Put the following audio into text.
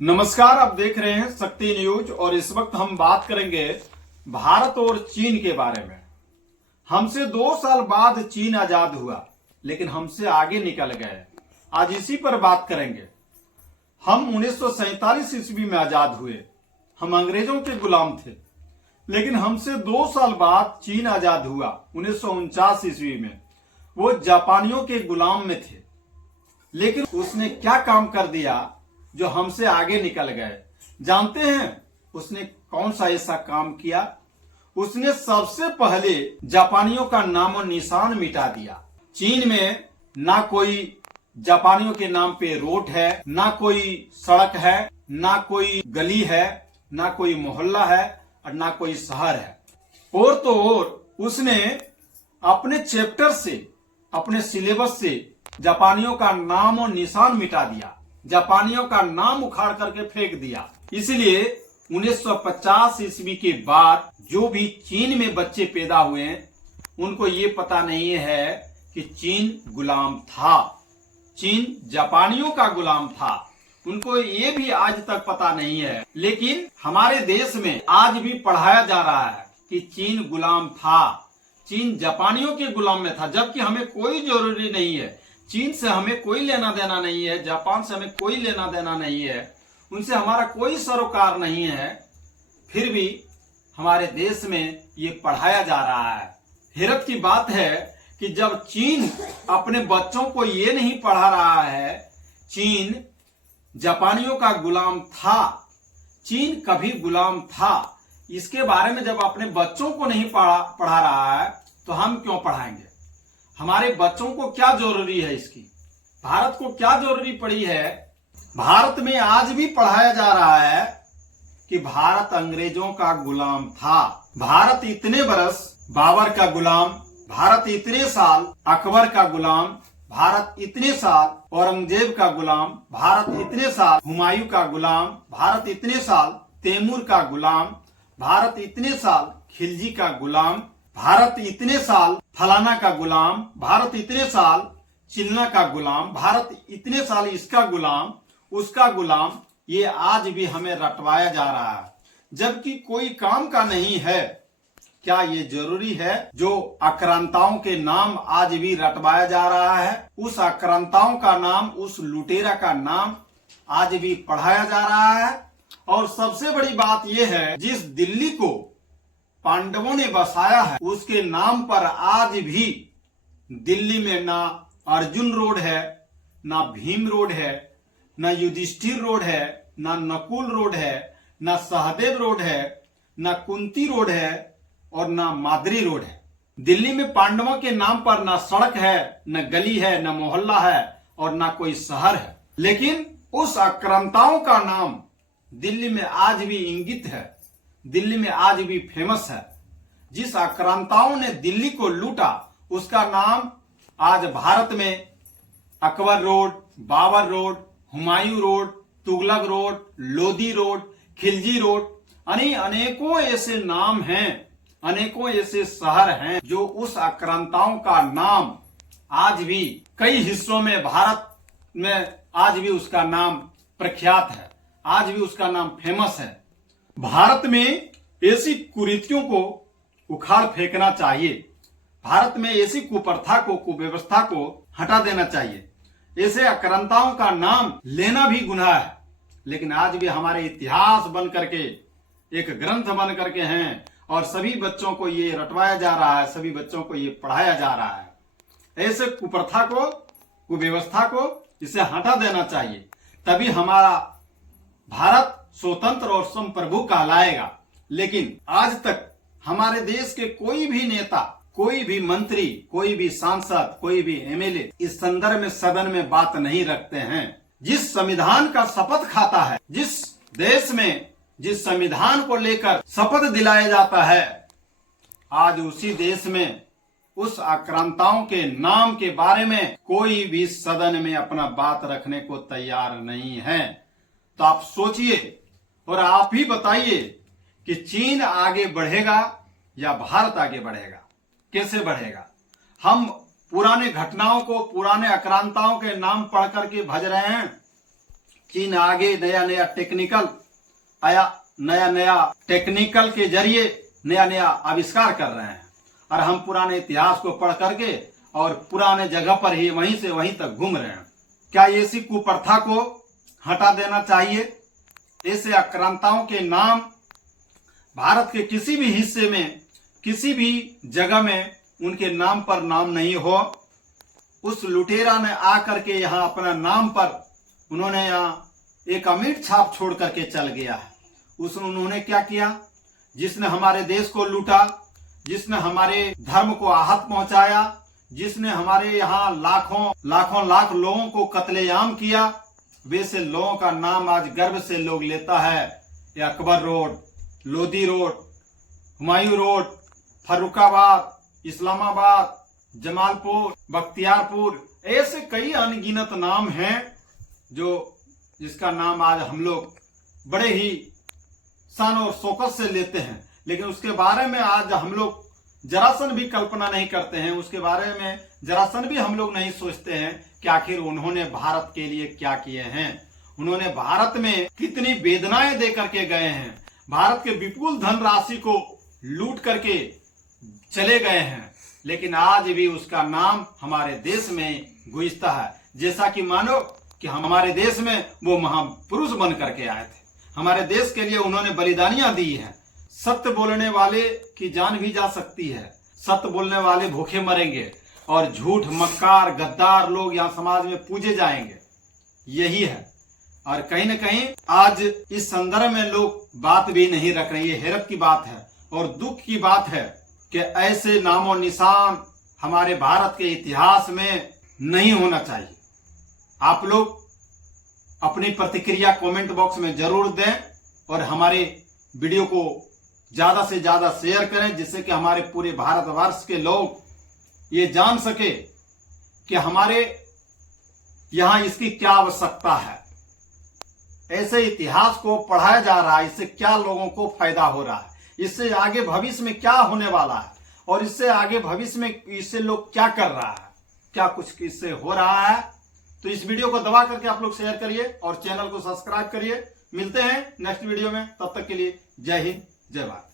नमस्कार, आप देख रहे हैं शक्ति न्यूज और इस वक्त हम बात करेंगे भारत और चीन के बारे में। हमसे 2 साल बाद चीन आजाद हुआ, लेकिन हमसे आगे निकल गए। आज इसी पर बात करेंगे। हम 1947 ईस्वी में आजाद हुए। हम अंग्रेजों के गुलाम थे, लेकिन हमसे 2 साल बाद चीन आजाद हुआ 1949 ईस्वी में। वो जापानियों के गुलाम में थे, लेकिन उसने क्या काम कर दिया जो हमसे आगे निकल गए। जानते हैं उसने कौन सा ऐसा काम किया? उसने सबसे पहले जापानियों का नाम और निशान मिटा दिया। चीन में ना कोई जापानियों के नाम पे रोड है, ना कोई सड़क है, ना कोई गली है, ना कोई मोहल्ला है और ना कोई शहर है। और तो और उसने अपने चैप्टर से, अपने सिलेबस से जापानियों का नाम और निशान मिटा दिया। जापानियों का नाम उखाड़ करके फेंक दिया। इसलिए 1950 ईस्वी के बाद जो भी चीन में बच्चे पैदा हुए हैं, उनको ये पता नहीं है कि चीन गुलाम था, चीन जापानियों का गुलाम था। उनको ये भी आज तक पता नहीं है। लेकिन हमारे देश में आज भी पढ़ाया जा रहा है कि चीन गुलाम था, चीन जापानियों के गुलाम में था, जबकि हमें कोई जरूरी नहीं है। चीन से हमें कोई लेना देना नहीं है, जापान से हमें कोई लेना देना नहीं है, उनसे हमारा कोई सरोकार नहीं है। फिर भी हमारे देश में ये पढ़ाया जा रहा है। हैरत की बात है कि जब चीन अपने बच्चों को ये नहीं पढ़ा रहा है चीन जापानियों का गुलाम था, चीन कभी गुलाम था, इसके बारे में जब अपने बच्चों को नहीं पढ़ा रहा है तो हम क्यों पढ़ाएंगे? हमारे बच्चों को क्या जरूरी है इसकी? भारत को क्या जरूरी पड़ी है? भारत में आज भी पढ़ाया जा रहा है कि भारत अंग्रेजों का गुलाम था। भारत इतने बरस बाबर का गुलाम, भारत इतने साल अकबर का गुलाम, भारत इतने साल औरंगजेब का गुलाम, भारत इतने साल हुमायूं का गुलाम, भारत इतने साल तैमूर का गुलाम, भारत इतने साल खिलजी का गुलाम, भारत इतने साल फलाना का गुलाम, भारत इतने साल चिल्ना का गुलाम, भारत इतने साल इसका गुलाम, उसका गुलाम। ये आज भी हमें रटवाया जा रहा है, जबकि कोई काम का नहीं है। क्या ये जरूरी है? जो आक्रांताओं के नाम आज भी रटवाया जा रहा है, उस आक्रांताओं का नाम, उस लुटेरा का नाम आज भी पढ़ाया जा रहा है। और सबसे बड़ी बात यह है, जिस दिल्ली को पांडवों ने बसाया है, उसके नाम पर आज भी दिल्ली में ना अर्जुन रोड है, ना भीम रोड है, ना युधिष्ठिर रोड है, ना नकुल रोड है, ना सहदेव रोड है, ना कुंती रोड है और ना माद्री रोड है। दिल्ली में पांडवों के नाम पर ना सड़क है, ना गली है, ना मोहल्ला है और ना कोई शहर है। लेकिन उस आक्रांताओं का नाम दिल्ली में आज भी इंगित है, दिल्ली में आज भी फेमस है। जिस आक्रांताओं ने दिल्ली को लूटा, उसका नाम आज भारत में Akbar road, Babar road, Humayun road, Tughlaq road, Lodhi road, Khilji road, अनेकों ऐसे नाम हैं, अनेकों ऐसे शहर हैं जो उस आक्रांताओं का नाम आज भी कई हिस्सों में भारत में आज भी उसका नाम प्रख्यात है, आज भी उसका नाम फेमस है। भारत में ऐसी कुरीतियों को उखाड़ फेंकना चाहिए। भारत में ऐसी कुप्रथा को, कुव्यवस्था को हटा देना चाहिए। ऐसे आक्रांताओं का नाम लेना भी गुनाह है, लेकिन आज भी हमारे इतिहास बन करके, एक ग्रंथ बन करके हैं और सभी बच्चों को ये रटवाया जा रहा है, सभी बच्चों को ये पढ़ाया जा रहा है। ऐसे कुप्रथा को, कुव्यवस्था को इसे हटा देना चाहिए, तभी हमारा भारत स्वतंत्र और संप्रभु कहलाएगा। लेकिन आज तक हमारे देश के कोई भी नेता, कोई भी मंत्री, कोई भी सांसद, कोई भी एमएलए इस संदर्भ में सदन में बात नहीं रखते हैं। जिस संविधान का शपथ खाता है, जिस देश में जिस संविधान को लेकर शपथ दिलाया जाता है, आज उसी देश में उस आक्रांताओं के नाम के बारे में कोई भी सदन में अपना बात रखने को तैयार नहीं है। तो आप सोचिए और आप ही बताइए कि चीन आगे बढ़ेगा या भारत आगे बढ़ेगा? कैसे बढ़ेगा? हम पुराने घटनाओं को, पुराने आक्रांताओं के नाम पढ़ करके भज रहे हैं, चीन आगे नया नया टेक्निकल के जरिए नया नया आविष्कार कर रहे हैं, और हम पुराने इतिहास को पढ़ करके और पुराने जगह पर ही वहीं से वहीं तक घूम रहे हैं। क्या ऐसी कुप्रथा को हटा देना चाहिए? ऐसे आक्रांताओं के नाम भारत के किसी भी हिस्से में, किसी भी जगह में उनके नाम पर नाम नहीं हो। उस लुटेरा ने आकर के यहाँ अपना नाम पर उन्होंने यहाँ एक अमिट छाप छोड़ करके चल गया है। उन्होंने क्या किया? जिसने हमारे देश को लूटा, जिसने हमारे धर्म को आहत पहुंचाया, जिसने हमारे यहाँ लाख लोगों को कत्लेआम किया, वैसे लोगों का नाम आज गर्व से लोग लेता है। ये Akbar road, Lodhi road, Humayun road, Farrukhabad, Islamabad, Jamalpur, Bakhtiyarpur, ऐसे कई अनगिनत नाम हैं जिसका नाम आज हम लोग बड़े ही शान और शौकत से लेते हैं, लेकिन उसके बारे में आज हम लोग जरासन भी कल्पना नहीं करते हैं। उसके बारे में जरासन भी हम लोग नहीं सोचते हैं कि आखिर उन्होंने भारत के लिए क्या किए हैं। उन्होंने भारत में कितनी वेदनाएं दे करके गए हैं, भारत के विपुल धनराशि को लूट करके चले गए हैं, लेकिन आज भी उसका नाम हमारे देश में गूंजता है। जैसा कि मानो कि हमारे देश में वो महापुरुष बन करके आए थे, हमारे देश के लिए उन्होंने बलिदानियां दी हैं। सत्य बोलने वाले की जान भी जा सकती है, सत्य बोलने वाले भूखे मरेंगे और झूठ, मक्कार, गद्दार लोग यहाँ समाज में पूजे जाएंगे, यही है। और कहीं न कहीं आज इस संदर्भ में लोग बात भी नहीं रख रहे। ये हैरत की बात है और दुख की बात है कि ऐसे नामो निशान हमारे भारत के इतिहास में नहीं होना चाहिए। आप लोग अपनी प्रतिक्रिया कमेंट बॉक्स में जरूर दें और हमारे वीडियो को ज्यादा से ज्यादा शेयर करें, जिससे कि हमारे पूरे भारतवर्ष के लोग ये जान सके कि हमारे यहाँ इसकी क्या आवश्यकता है। ऐसे इतिहास को पढ़ाया जा रहा है, इससे क्या लोगों को फायदा हो रहा है, इससे आगे भविष्य में क्या होने वाला है, और इससे आगे भविष्य में इससे लोग क्या कर रहा है, क्या कुछ इससे हो रहा है। तो इस वीडियो को दबा करके आप लोग शेयर करिए और चैनल को सब्सक्राइब करिए। मिलते हैं नेक्स्ट वीडियो में, तब तक के लिए जय हिंद, जय भारत।